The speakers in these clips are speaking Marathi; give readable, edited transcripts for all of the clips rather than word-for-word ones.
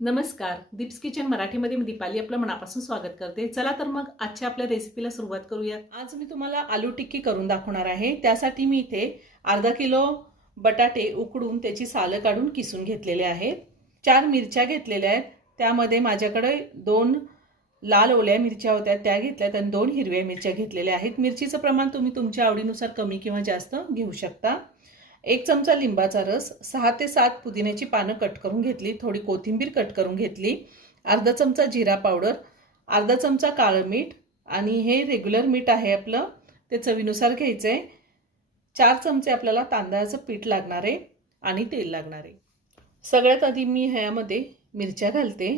नमस्कार, दीप्स किचन मराठीमध्ये मी दीपाली आपलं मनापासून स्वागत करते। चला तर मग आजच्या आपल्या रेसिपीला सुरुवात करूया। आज मी तुम्हाला आलू टिक्की करून दाखवणार आहे। त्यासाठी मी इथे अर्धा किलो बटाटे उकडून त्याची सालं काढून किसून घेतलेले आहेत। 4 मिरच्या घेतलेल्या आहेत, त्यामध्ये माझ्याकडे 2 लाल ओल्या मिरच्या होत्या त्या घेतल्यात आणि 2 हिरव्या मिरच्या घेतलेल्या आहेत। मिरचीचं प्रमाण तुम्ही तुमच्या आवडीनुसार कमी किंवा जास्त घेऊ शकता। 1 चमचा लिंबाचा रस, 6 ते 7 पुदिन्याची पानं कट करून घेतली, थोडी कोथिंबीर कट करून घेतली, अर्धा चमचा जिरा पावडर, अर्धा चमचा काळं मीठ आणि हे रेग्युलर मीठ आहे आपलं, ते चवीनुसार घ्यायचे आहे। 4 चमचे आपल्याला तांदळाचं पीठ लागणार आहे आणि तेल लागणार आहे। सगळ्यात आधी मी ह्यामध्ये मिरच्या घालते,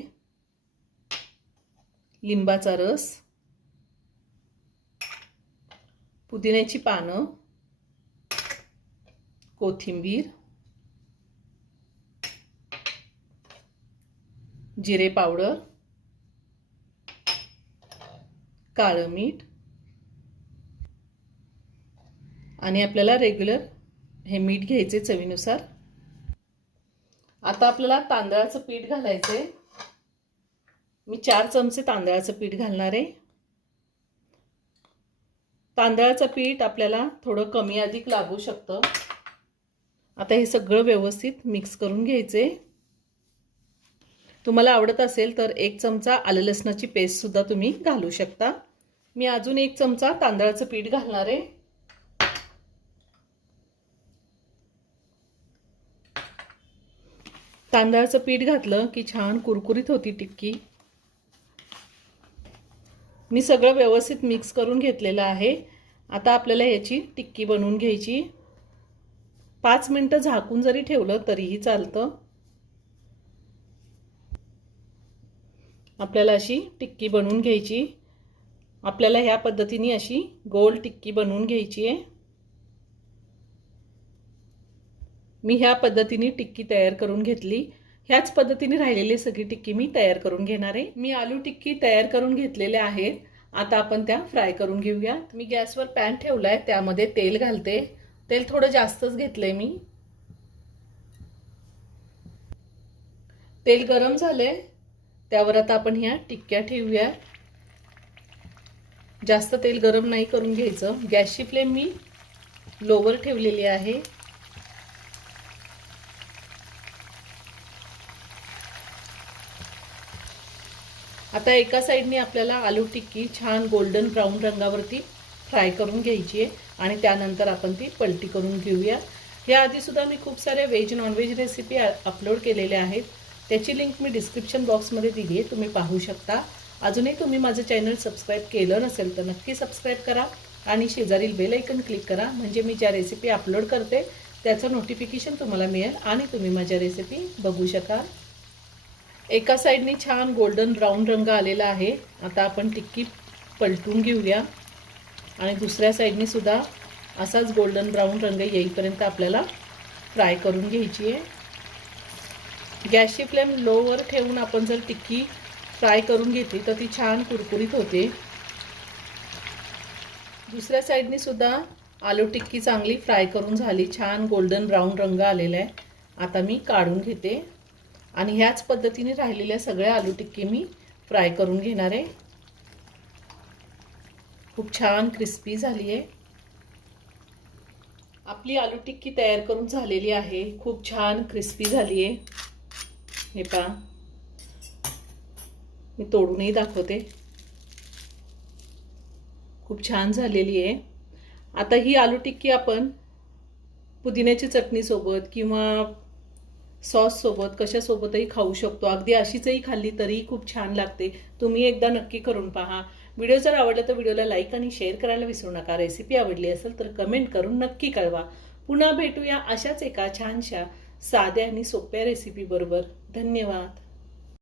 लिंबाचा रस, पुदिन्याची पानं, कोथिंबीर, जिरे पावडर, काळं मीठ आणि आपल्याला रेग्युलर हे मीठ घ्यायचे चवीनुसार। आता आपल्याला तांदळाचं पीठ घालायचे। मी 4 चमचे तांदळाचं पीठ घालणार आहे। तांदळाचं पीठ आपल्याला थोडं कमी अधिक लागू शकतं। आता हे सगळं व्यवस्थित मिक्स करून घ्यायचे। तुम्हाला आवडत असेल तर 1 चमचा आलं लसणाची पेस्ट सुद्धा तुम्ही घालू शकता। मी अजून 1 चमचा तांदळाचं पीठ घालणार आहे। तांदळाचं पीठ घातलं की छान कुरकुरीत होती टिक्की। मी सगळं व्यवस्थित मिक्स करून घेतलेलं आहे। आता आपल्याला याची टिक्की बनवून घ्यायची। 5 मिनिटं झाकून जरी ठेवलं तरीही चालतं। आपल्याला अशी टिक्की बनवून घ्यायची। आपल्याला ह्या पद्धतीने अशी गोल टिक्की बनवून घ्यायची आहे। मी ह्या पद्धतीने टिक्की तयार करून घेतली। ह्याच पद्धतीने राहिलेली सगळी टिक्की मी तयार करून घेणार आहे। मी आलू टिक्की तयार करून घेतलेल्या आहेत। आता आपण त्या फ्राय करून घेऊया। मी गॅसवर पॅन ठेवलाय, त्यामध्ये तेल घालते। तेल थोडं जास्तच घेतलंय मी। तेल गरम झालंय, त्यावर आता आपण ह्या टिक्क्या ठेवूया। जास्त तेल गरम नाही करून घ्यायचं। गॅसची फ्लेम मी लोवर ठेवलेली आहे। आता एका साइडने आपल्याला आलू टिक्की छान गोल्डन ब्राउन रंगावरती फ्राय करून घ्यायची आहे आणि त्यानंतर आपण ती पलटी करून घेऊया। या आधी सुद्धा मी खूप सारे veg non veg recipe upload केलेल्या आहेत, त्याची लिंक मी डिस्क्रिप्शन बॉक्समध्ये दिली आहे, तुम्ही पाहू शकता। अजूनही तुम्ही माझं चॅनल सबस्क्राइब केलं नसेल तर नक्की सबस्क्राइब करा आणि शेजारील बेल आयकन क्लिक करा, म्हणजे मी ज्या रेसिपी अपलोड करते त्याचं नोटिफिकेशन तुम्हाला मिळेल आणि तुम्ही माझ्या रेसिपी बघू शकाल। एका साइडने छान गोल्डन ब्राउन रंग आलेला आहे। आता आपण टिक्की पलटून घेऊया आणि दुसऱ्या साइडने सुद्धा असाच गोल्डन ब्राउन रंग येईपर्यंत आपल्याला फ्राय करून घ्यायची आहे। गॅसची फ्लेम लोवर ठेवून आपण जर टिक्की फ्राय करून घेतली तर ती छान कुरकुरीत होते। दुसऱ्या साइडने सुद्धा आलू टिक्की चांगली फ्राय करून झाली, छान गोल्डन ब्राउन रंग आलेला आहे। आता मी काढून घेते आणि ह्याच पद्धतीने राहिलेल्या सगळ्या आलू टिक्की मी फ्राय करून घेणार आहे। खूप छान क्रिस्पी झाली आहे। आपली आलू टिक्की तयार करून झालेली आहे, खूप छान क्रिस्पी झाली आहे। हे पहा, मी तोडूनही दाखवते, खूप छान झालेली आहे। आता ही आलू टिक्की आपण पुदिन्याची चटणी सोबत किंवा सॉस सोबत कशासोबतही खाऊ शकतो। अगदी अशीचही खाल्ली तरी खूप छान लागते। तुम्ही एकदा नक्की करून पहा। व्हिडिओ जर आवडला तर व्हिडिओला लाईक आणि शेअर करायला विसरू नका। रेसिपी आवडली असेल तर कमेंट करून नक्की कळवा। पुन्हा भेटूया अशाच एका छानशा साध्या आणि सोप्या रेसिपी बरोबर। धन्यवाद।